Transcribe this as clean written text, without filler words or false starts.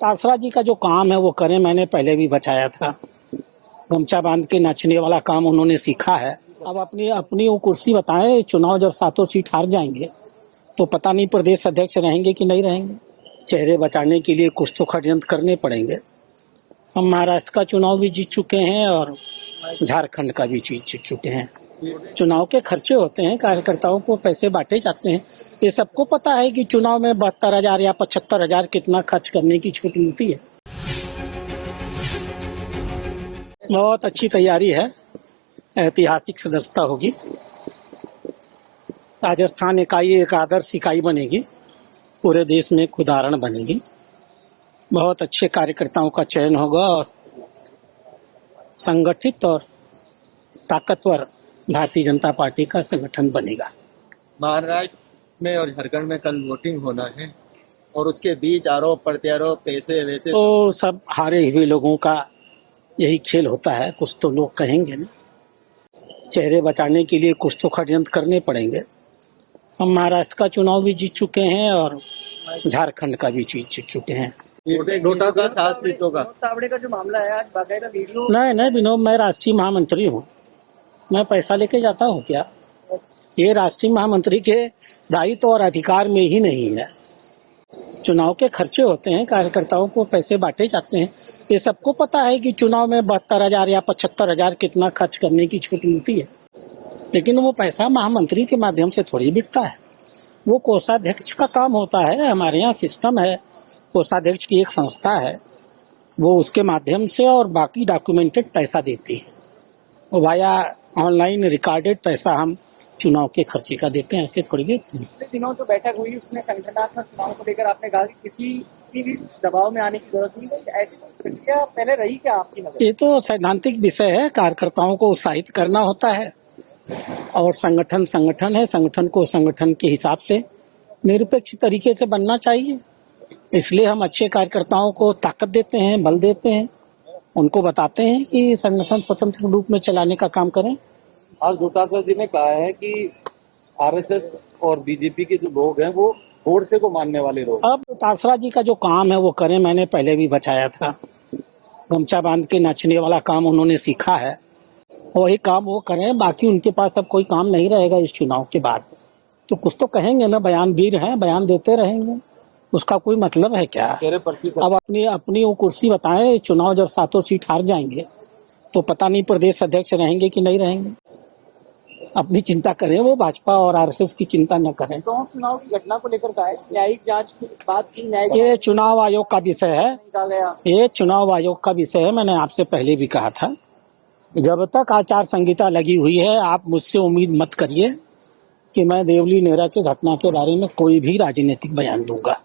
तासरा जी का जो काम है वो करें, मैंने पहले भी बचाया था। गमछा बांध के नाचने वाला काम उन्होंने सीखा है। अब अपनी अपनी वो कुर्सी बताएं, चुनाव जब 7 सीट हार जाएंगे तो पता नहीं प्रदेश अध्यक्ष रहेंगे कि नहीं रहेंगे। चेहरे बचाने के लिए कुछ तो षड्यंत्र करने पड़ेंगे। हम महाराष्ट्र का चुनाव भी जीत चुके हैं और झारखंड का भी जीत चुके हैं। चुनाव के खर्चे होते हैं, कार्यकर्ताओं को पैसे बांटे जाते हैं। ये सबको पता है कि चुनाव में 72,000 या 75,000 कितना खर्च करने की छूट मिलती है। बहुत अच्छी तैयारी है, ऐतिहासिक सदस्यता होगी। राजस्थान इकाई एक आदर्श इकाई बनेगी, पूरे देश में एक उदाहरण बनेगी। बहुत अच्छे कार्यकर्ताओं का चयन होगा और संगठित और ताकतवर भारतीय जनता पार्टी का संगठन बनेगा। महाराष्ट्र में और झारखंड में कल वोटिंग होना है और उसके बीच आरोप प्रत्यारोप पैसे वैसे तो सब हारे हुए लोगों का यही खेल होता है। कुछ तो लोग कहेंगे ना, चेहरे बचाने के लिए कुछ तो षड्यंत्र करने पड़ेंगे। हम महाराष्ट्र का चुनाव भी जीत चुके हैं और झारखंड का भी जीत चुके हैं। नोटा का 7 सीटों का तावड़े का जो मामला है, आज बाकायदा वीडियो नहीं विनोद, मैं राष्ट्रीय महामंत्री हूँ। मैं पैसा लेके जाता हूँ क्या? ये राष्ट्रीय महामंत्री के दायित्व और अधिकार में ही नहीं है। चुनाव के खर्चे होते हैं, कार्यकर्ताओं को पैसे बांटे जाते हैं। ये सबको पता है कि चुनाव में 72,000 या 75,000 कितना खर्च करने की छूट मिलती है। लेकिन वो पैसा महामंत्री के माध्यम से थोड़ी बिकता है। वो कोषाध्यक्ष का काम होता है। हमारे यहाँ सिस्टम है, कोषाध्यक्ष की एक संस्था है, वो उसके माध्यम से और बाकी डॉक्यूमेंटेड पैसा देती है। वो वाया ऑनलाइन रिकॉर्डेड पैसा हम चुनाव के खर्चे का देते हैं, ऐसे थोड़ी देते हैं। पिछले दिनों जो बैठक हुई उसमें संगठनात्मक चुनाव को लेकर आपने कहा कि किसी की भी दबाव में आने की जरूरत नहीं है। ऐसी प्रक्रिया पहले रही क्या आपकी नजर? ये तो सैद्धांतिक विषय है। कार्यकर्ताओं को उत्साहित करना होता है और संगठन है, संगठन को संगठन के हिसाब से निरपेक्ष तरीके से बनना चाहिए। इसलिए हम अच्छे कार्यकर्ताओं को ताकत देते हैं, बल देते हैं, उनको बताते हैं कि संगठन स्वतंत्र रूप में चलाने का काम करें। आज डोटासरा जी ने कहा है कि आरएसएस और बीजेपी के जो लोग हैं वो गोडसे को मानने वाले लोग। अब तासरा जी का जो काम है वो करें, मैंने पहले भी बचाया था। गमछा बांध के नाचने वाला काम उन्होंने सीखा है, वही काम वो करें। बाकी उनके पास अब कोई काम नहीं रहेगा इस चुनाव के बाद। तो कुछ तो कहेंगे ना, बयानवीर हैं, बयान देते रहेंगे, उसका कोई मतलब है क्या? अब अपनी वो कुर्सी बताएं, चुनाव जब 7 सीट हार जाएंगे तो पता नहीं प्रदेश अध्यक्ष रहेंगे कि नहीं रहेंगे। अपनी चिंता करें, वो भाजपा और आरएसएस की चिंता न करें। तो चुनाव की घटना को लेकर कहा है, न्यायिक जांच की बात की, न्यायिक ये चुनाव आयोग का विषय है। कहा गया ये चुनाव आयोग का विषय है। मैंने आपसे पहले भी कहा था, जब तक आचार संहिता लगी हुई है आप मुझसे उम्मीद मत करिए कि मैं देवली नेहरा के घटना के बारे में कोई भी राजनीतिक बयान दूंगा।